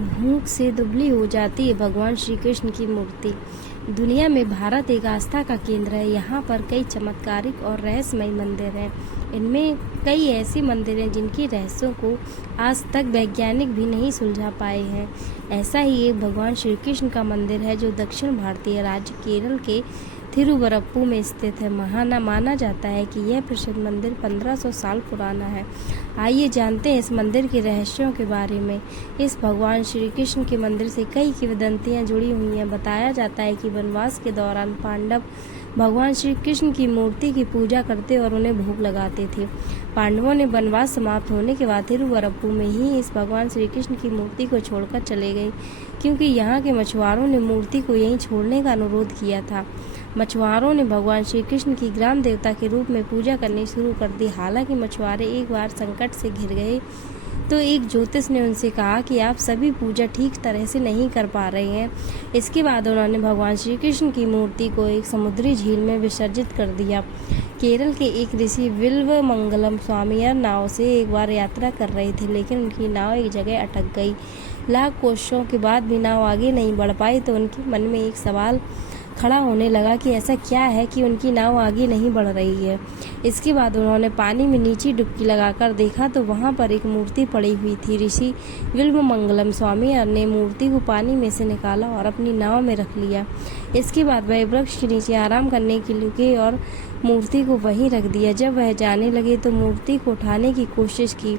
भूख से दुबली हो जाती है भगवान श्री कृष्ण की मूर्ति। दुनिया में भारत एक आस्था का केंद्र है। यहाँ पर कई चमत्कारिक और रहस्यमय मंदिर हैं। इनमें कई ऐसे मंदिर हैं जिनकी रहस्यों को आज तक वैज्ञानिक भी नहीं सुलझा पाए हैं। ऐसा ही एक भगवान श्री कृष्ण का मंदिर है जो दक्षिण भारतीय राज्य केरल के थिरुवरप्पू में स्थित है। माना जाता है कि यह प्रसिद्ध मंदिर 1500 साल पुराना है। आइए जानते हैं इस मंदिर के रहस्यों के बारे में। इस भगवान श्री कृष्ण के मंदिर से कई किंवदंतियां जुड़ी हुई हैं। बताया जाता है कि वनवास के दौरान पांडव भगवान श्री कृष्ण की मूर्ति की पूजा करते और उन्हें भोग लगाते थे। पांडवों ने वनवास समाप्त होने के बाद थिरुवरप्पू में ही इस भगवान श्री कृष्ण की मूर्ति को छोड़कर चले गए, क्योंकि यहाँ के मछुआरों ने मूर्ति को यहीं छोड़ने का अनुरोध किया था। मछुआरों ने भगवान श्री कृष्ण की ग्राम देवता के रूप में पूजा करनी शुरू कर दी। हालांकि मछुआरे एक बार संकट से घिर गए तो एक ज्योतिष ने उनसे कहा कि आप सभी पूजा ठीक तरह से नहीं कर पा रहे हैं। इसके बाद उन्होंने भगवान श्री कृष्ण की मूर्ति को एक समुद्री झील में विसर्जित कर दिया। केरल के एक ऋषि विल्व मंगलम स्वामियार नाव से एक बार यात्रा कर रहे थे, लेकिन उनकी नाव एक जगह अटक गई। लाख कोशिशों के बाद भी नाव आगे नहीं बढ़ पाई तो उनके मन में एक सवाल खड़ा होने लगा कि ऐसा क्या है कि उनकी नाव आगे नहीं बढ़ रही है। इसके बाद उन्होंने पानी में नीचे डुबकी लगाकर देखा तो वहां पर एक मूर्ति पड़ी हुई थी। ऋषि विल्व मंगलम स्वामी ने मूर्ति को पानी में से निकाला और अपनी नाव में रख लिया। इसके बाद वह वृक्ष के नीचे आराम करने के लिए और मूर्ति को वहीं रख दिया। जब वह जाने लगे तो मूर्ति को उठाने की कोशिश की,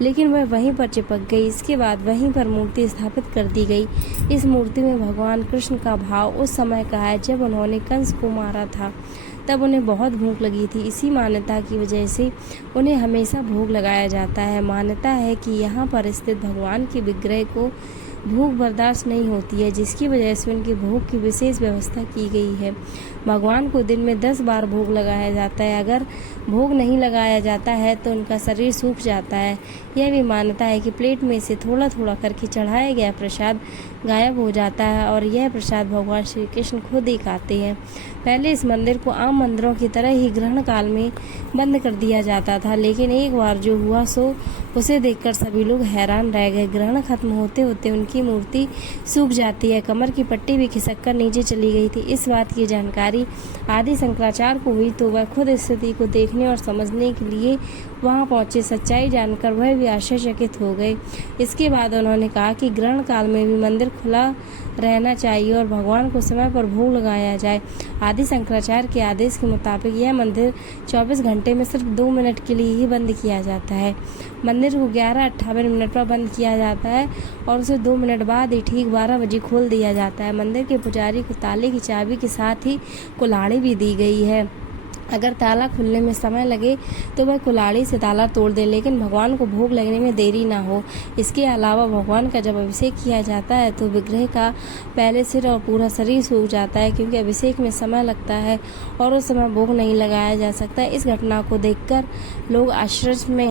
लेकिन वह वहीं पर चिपक गई। इसके बाद वहीं पर मूर्ति स्थापित कर दी गई। इस मूर्ति में भगवान कृष्ण का भाव उस समय का है जब उन्होंने कंस को मारा था। तब उन्हें बहुत भूख लगी थी। इसी मान्यता की वजह से उन्हें हमेशा भोग लगाया जाता है। मान्यता है कि यहाँ पर स्थित भगवान के विग्रह को भूख बर्दाश्त नहीं होती है, जिसकी वजह से उनकी भोग की विशेष व्यवस्था की गई है। भगवान को दिन में 10 बार भोग लगाया जाता है। अगर भोग नहीं लगाया जाता है तो उनका शरीर सूख जाता है। यह भी मान्यता है कि प्लेट में से थोड़ा थोड़ा करके चढ़ाया गया प्रसाद गायब हो जाता है और यह प्रसाद भगवान श्री कृष्ण खुद ही खाते हैं। पहले इस मंदिर को आम मंदिरों की तरह ही ग्रहण काल में बंद कर दिया जाता था, लेकिन एक बार जो हुआ सो उसे देखकर सभी लोग हैरान रह गए। ग्रहण खत्म होते होते उनकी मूर्ति सूख जाती है। कमर की पट्टी भी खिसक कर नीचे चली गई थी। इस बात की जानकारी आदि शंकराचार्य को हुई तो वह खुद स्थिति को देखने और समझने के लिए वहां पहुंचे। सच्चाई जानकर वह भी आश्चर्यचकित हो गए। इसके बाद उन्होंने कहा कि ग्रहण काल में भी मंदिर खुला रहना चाहिए और भगवान को समय पर भोग लगाया जाए। आदि शंकराचार्य के आदेश के मुताबिक यह मंदिर 24 घंटे में सिर्फ 2 मिनट के लिए ही बंद किया जाता है। मंदिर को 11:58 पर बंद किया जाता है और उसे 2 मिनट बाद ही ठीक 12 बजे खोल दिया जाता है। मंदिर के पुजारी को ताले की चाबी के साथ ही कुल्हाड़ी भी दी गई है। अगर ताला खुलने में समय लगे तो वह कुल्हाड़ी से ताला तोड़ दे, लेकिन भगवान को भोग लगने में देरी ना हो। इसके अलावा भगवान का जब अभिषेक किया जाता है तो विग्रह का पहले सिर और पूरा शरीर सूख जाता है, क्योंकि अभिषेक में समय लगता है और उस समय भोग नहीं लगाया जा सकता। इस घटना को देखकर लोग आश्चर्य में